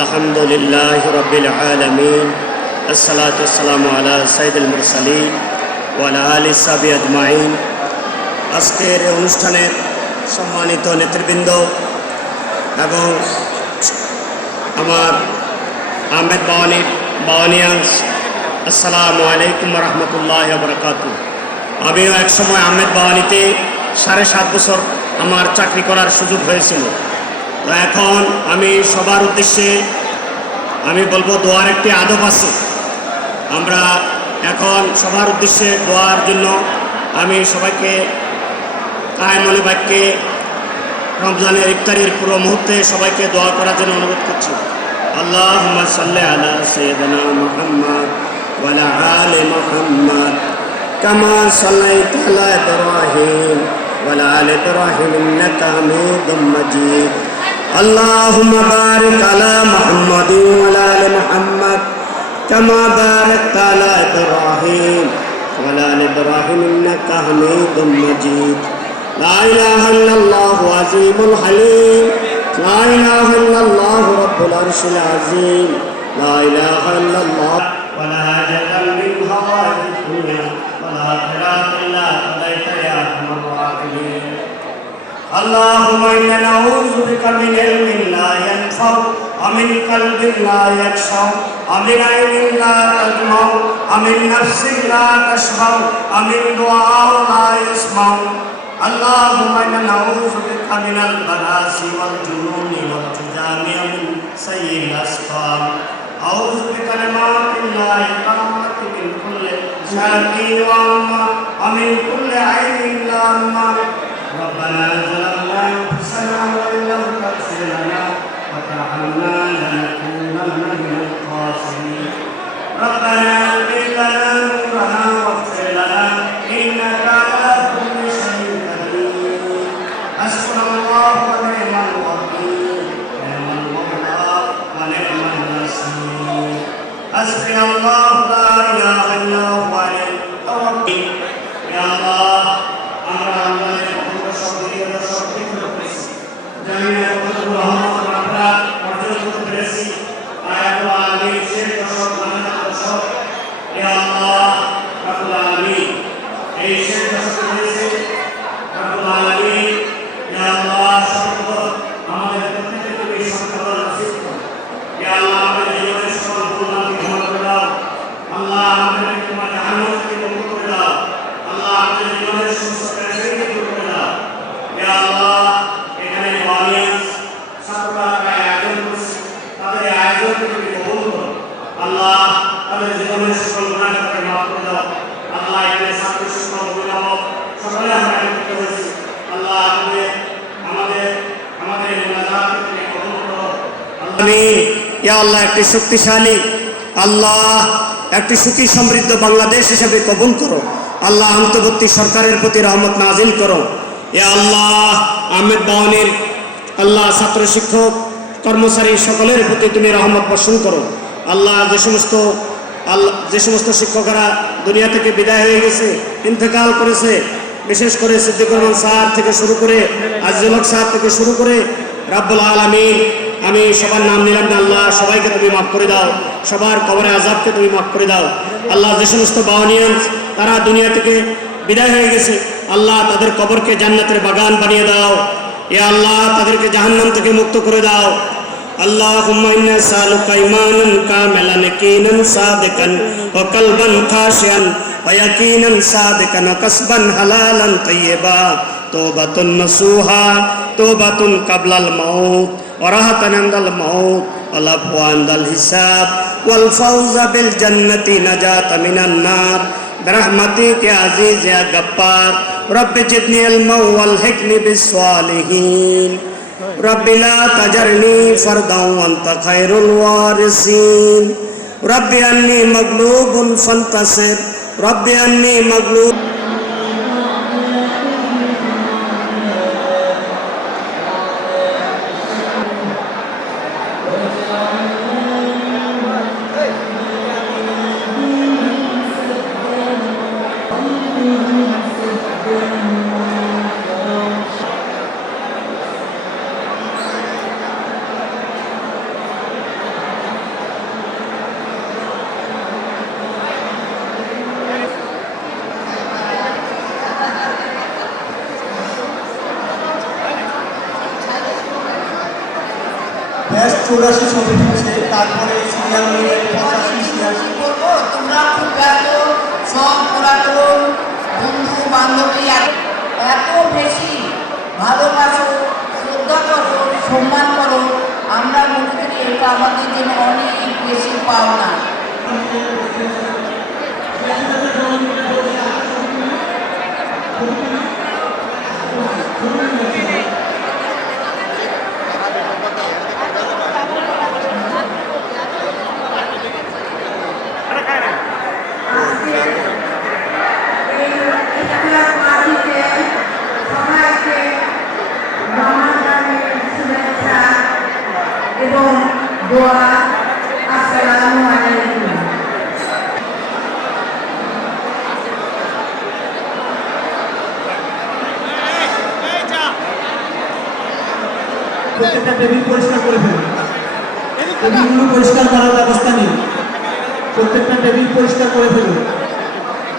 আলহামদুলিল্লাহি রাব্বিল আলামিন আসসালাতু ওয়াসসালামু আলা সাইয়্যিদিল মুরসালিন ওয়া আলা আলিহি সাহবিহি আজমাইন। আজকের অনুষ্ঠানের সম্মানিত নেতৃবৃন্দ এবং আমার আহমেদ বাওয়ানিয়াংস, আসসালামু আলাইকুম ওয়া রাহমাতুল্লাহি ওয়া বারাকাতুহু। আমিও এক সময় আহমেদ বাওয়ানিতে 7.5 বছর আমার চাকরি করার সুযোগ হয়েছিল। তো এখন আমি সবার উদ্দেশ্যে আমি বলবো, দোয়ার একটি আদব আছে। আমরা এখন সবার উদ্দেশ্যে দোয়ার জন্য আমি সবাইকে কায়মনে বাক্যে রমজানের ইফতারির পুরো মুহূর্তে সবাইকে দোয়া করার জন্য অনুরোধ করছি। আল্লাহুম্মা সাল্লি আলা সাইয়্যিদিনা মুহাম্মদ ওয়া আলা আলি মুহাম্মদ কামা সাল্লাইতা আলা ইব্রাহিম ওয়া আলা আলি ইব্রাহিম ইন্নাকা হামিদুম মাজিদ। اللهم بارك على محمد وعلى آل محمد كما باركت على إبراهيم وعلى آل إبراهيم إنك حميد مجيد. لا إله إلا الله عظيم الحليم، لا إله إلا الله رب العرش العظيم، لا إله إلا الله ولا حاجة من حوائج الدنيا والآخرة إلا قضيتها يا أرحم الراحمين. اللهم إنا نعوذ بك من علم لا ينفع ومن قلب لا يخشع ومن عين لا تدمع ومن نفس لا تشبع ومن دعاء لا يسمع. اللهم إنا نعوذ بك من البراس والجنون والجذام ومن سيء الأسقام. أعوذ بكلمات الله التامة من كل شر وعمى ومن كل عين لامة. ربنا ظلمنا أنفسنا وإن لم تغفر لنا وترحمنا لنكونن من الخاسرين. ربنا اغفر لنا ذنوبنا واغفر لنا إنك على كل شيء قدير. حسبنا الله ونعم الوكيل، نعم المولى ونعم النصير. حسبي الله لا إله إلا هو عليه توكل. يا الله একটি শক্তিশালী আল্লাহ, একটি সুখী সমৃদ্ধ বাংলাদেশ হিসেবে কবুল করো। আল্লাহ অন্তর্বর্তী সরকারের প্রতি রহমত নাজিল করো। ইয়া আল্লাহ, আহমেদ বাওয়ানির আল্লাহ ছাত্র শিক্ষক কর্মচারী সকলের প্রতি তুমি রহমত বর্ষণ করো। আল্লাহ, যে সমস্ত শিক্ষকরা দুনিয়া থেকে বিদায় হয়ে গেছে, ইন্তেকাল করেছে, বিশেষ করে সিদ্দিকুর রহমান স্যার থেকে শুরু করে আজিজুল হক স্যার থেকে শুরু করে রাব্বুল আলামিন, আমি সবার নাম নিলাম না। আল্লাহ, সবাইকে তুমি মাফ করে দাও, সবার কবরে আযাবকে তুমি মাফ করে দাও। আল্লাহ, যে সমস্ত বাওয়ানিয়ান তারা দুনিয়া থেকে বিদায় হয়ে গেছে, আল্লাহ তাদের কবরকে জান্নাতের বাগান বানিয়ে দাও। ইয়া আল্লাহ, তাদেরকে জাহান্নাম থেকে মুক্ত করে দাও। আল্লাহুম্মা ইন্না নাসআলুকা ঈমানান কামিলান ইয়াকিনান সাদিকান ওয়া কলবান খাশিয়ান ওয়া ইয়াকিনান সাদিকান ওয়া কাসবান হালালান তাইয়্যিবা তাওবাতুন নাসুহা তাওবাতুন কাবলাল মাউত ওয়া রাহাতান ইনদাল মাউত ওয়াল আফওয়া ইনদাল হিসাব ওয়াল ফাওজা বিল জান্নাতি নাজাতা মিনান নার বিরহমাতিকা ইয়া আজিজ ইয়া গফফার। রব্বি জিদনি ইলমান ওয়াল হিকনি বিস সালিহিন। রব্বি লা তাজারনি ফারদান ওয়া আনতা খায়রুল ওয়ারিসিন। রব্বি আন্নী মাগলুবুন ফান্তাসির। রব্বি আন্নী মাগলুব 84 ছবি হচ্ছে, তারপরে সিরিয়াল নিয়ে 85 86 বলবো তোমরা খুব ব্যস্ত, সব পুরাতন বন্ধু বান্ধবী এত বেশি ভালোবাসো, শ্রদ্ধা করো, সম্মান করো, আমরা মনে করি এটা আমাদের জন্য অনেক বেশি পাওনা। এবং দোয়া আসসালামু আলাইকুম। প্রত্যেকটা টেবিল পরিষ্কার করে ফেলুন, টেবিলগুলো পরিষ্কার করার ব্যবস্থা নিন, প্রত্যেকটা টেবিল পরিষ্কার করে ফেলুন।